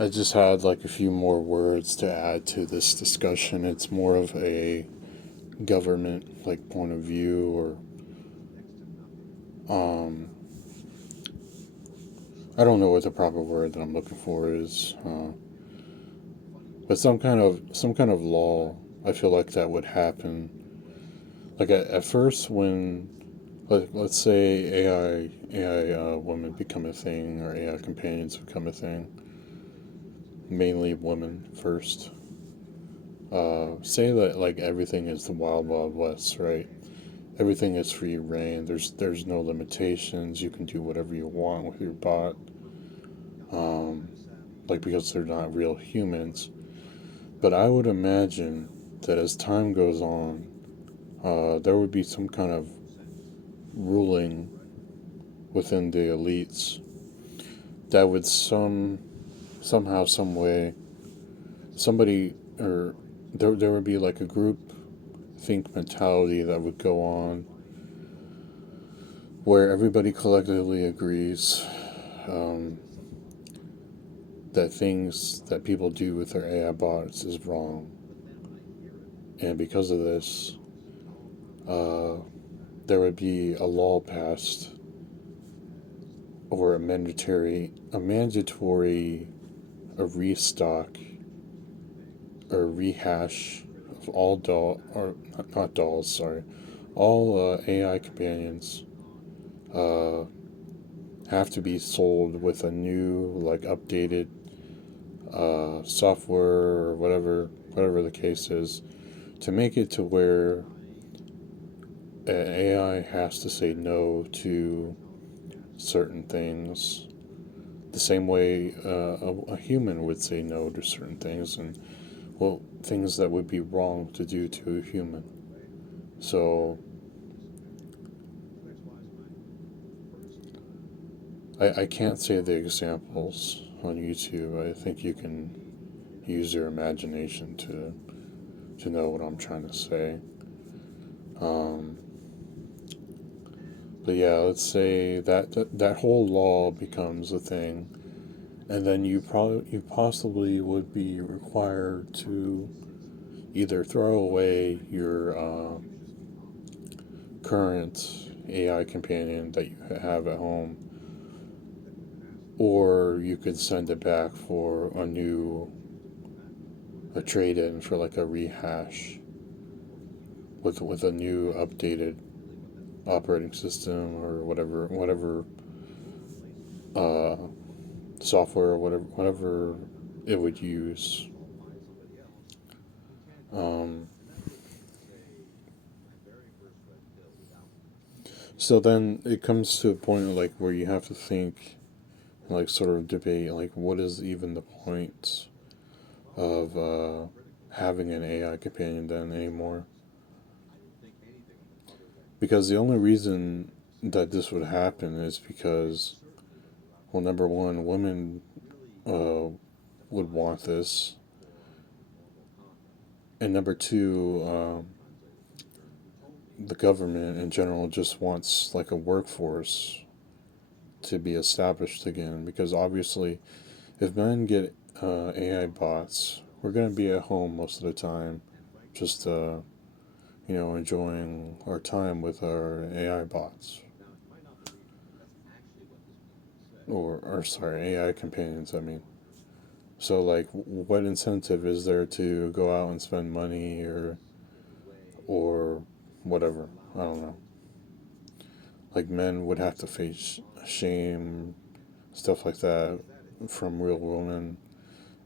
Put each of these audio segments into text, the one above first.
I just had like a few more words to add to this discussion. It's more of a government like point of view, or um, I don't know what the proper word that I'm looking for is, but some kind of law. I feel like that would happen. Like at first, when let's say AI women become a thing, or AI companions become a thing, mainly women first. Say that like everything is the wild wild west, right? Everything is free reign. There's no limitations. You can do whatever you want with your bot. Um, like because they're not real humans. But I would imagine that as time goes on, there would be some kind of ruling within the elites that would somehow some way somebody or there would be like a group think mentality that would go on where everybody collectively agrees um, that things that people do with their AI bots is wrong, and because of this, uh, there would be a law passed or a mandatory a restock or rehash of all doll or not dolls, sorry, all AI companions uh, have to be sold with a new like updated software or whatever the case is, to make it to where an AI has to say no to certain things the same way a human would say no to certain things, and well, things that would be wrong to do to a human. So I can't say the examples on YouTube. I think you can use your imagination to know what I'm trying to say. Um, but yeah, let's say that whole law becomes a thing, and then you possibly would be required to either throw away your current AI companion that you have at home, or you could send it back for a trade in for like a rehash with a new updated operating system or whatever uh, software or whatever it would use. Um, so then it comes to a point like where you have to think, like sort of debate, like what is even the point of having an AI companion then anymore? Because the only reason that this would happen is because, well, number one, women uh, would want this, and number two, the government in general just wants like a workforce to be established again. Because obviously, if men get AI bots, we're gonna be at home most of the time, just enjoying our time with our AI bots, or sorry, AI companions. I mean, so like, what incentive is there to go out and spend money or whatever? I don't know. Like men would have to face shame, stuff like that, from real women,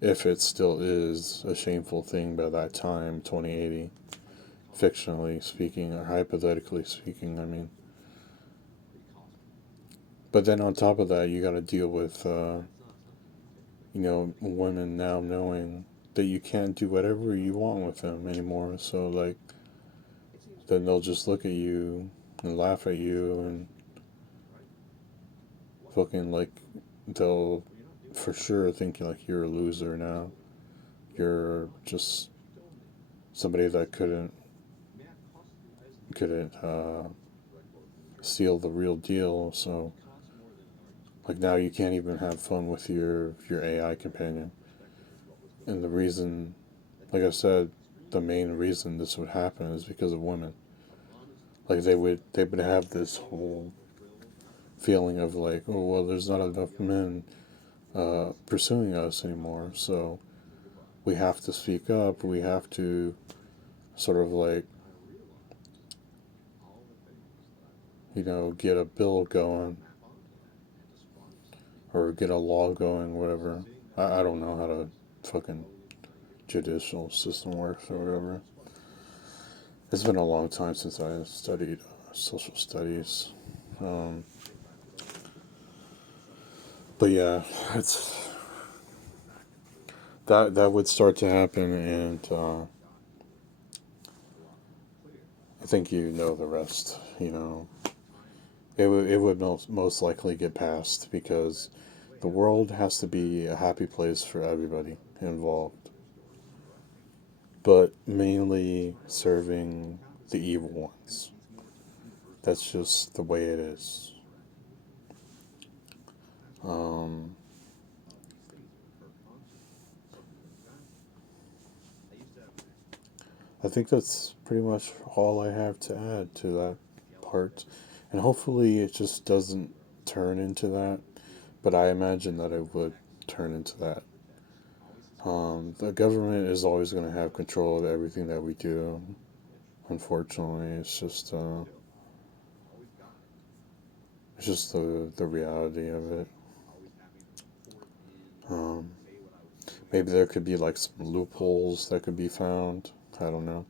if it still is a shameful thing by that time, 2080, fictionally speaking or hypothetically speaking. I mean, but then on top of that, you got to deal with women now knowing that you can't do whatever you want with them anymore. So like, then they'll just look at you and laugh at you and fucking like they'll for sure think like you're a loser now. You're just somebody that couldn't seal the real deal. So Like now you can't even have fun with your AI companion. And the reason, like I said, the main reason this would happen is because of women. Like they would have this whole feeling of like, oh well, there's not enough men pursuing us anymore, so we have to speak up. We have to sort of like, get a bill going or get a law going, whatever. I don't know how to fucking judicial system works or whatever. It's been a long time since I studied social studies. Um, but yeah, it's that would start to happen, and I think you know the rest. It would most likely get passed because the world has to be a happy place for everybody involved, but mainly serving the evil ones. That's just the way it is. Um, I think that's pretty much all I have to add to that part. And hopefully it just doesn't turn into that, but I imagine that it would turn into that. The government is always going to have control of everything that we do. Unfortunately, it's just the reality of it. Um, Maybe there could be like some loopholes that could be found. I don't know.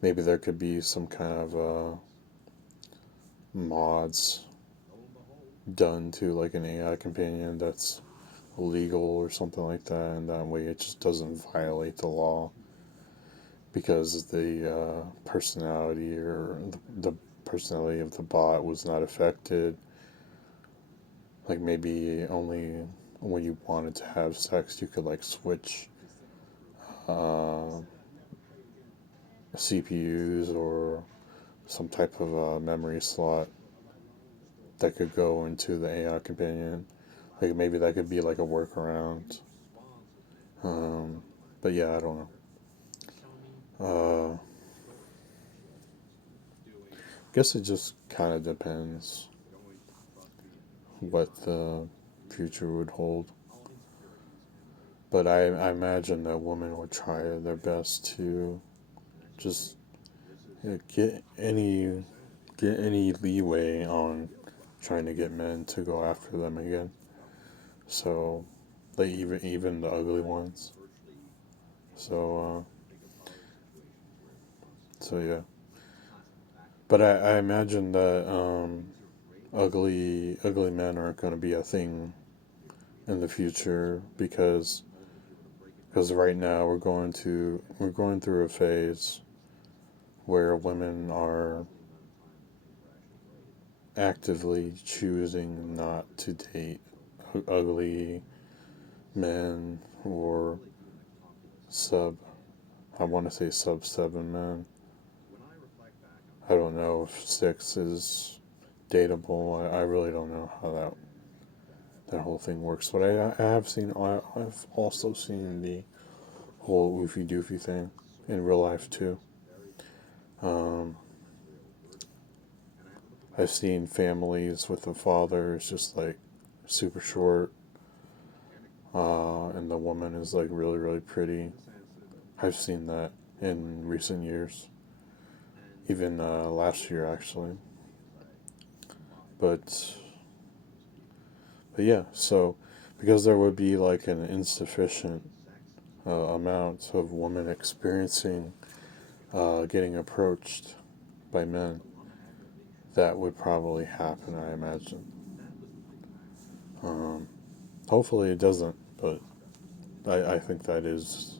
Maybe there could be some kind of mods done to like an AI companion that's illegal or something like that, and that way it just doesn't violate the law because the personality or the personality of the bot was not affected. Like maybe only when you wanted to have sex, you could like switch uh, CPUs or some type of memory slot that could go into the AI companion. Like maybe that could be like a workaround. Um, but yeah, I don't know. Guess it just kind of depends what the future would hold. But I imagine that women would try their best to just get any leeway on trying to get men to go after them again. So they even the ugly ones. So yeah. But I imagine that ugly men aren't going to be a thing in the future because right now we're going through a phase where women are actively choosing not to date ugly men or sub I want to say sub 7 men. I don't know if 6 is dateable. I really don't know how that whole thing works, but I've also seen the whole oofy doofy thing in real life too. Um, I've seen families with the father is just like super short, and the woman is like really really pretty. I've seen that in recent years, even last year actually. But yeah, so because there would be like an insufficient amount of women experiencing getting approached by men, that would probably happen, I imagine. Um, Hopefully it doesn't, but I think that is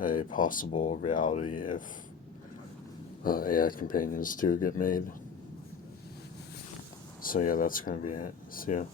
a possible reality if AI companions do get made. So yeah, that's gonna be it. See ya.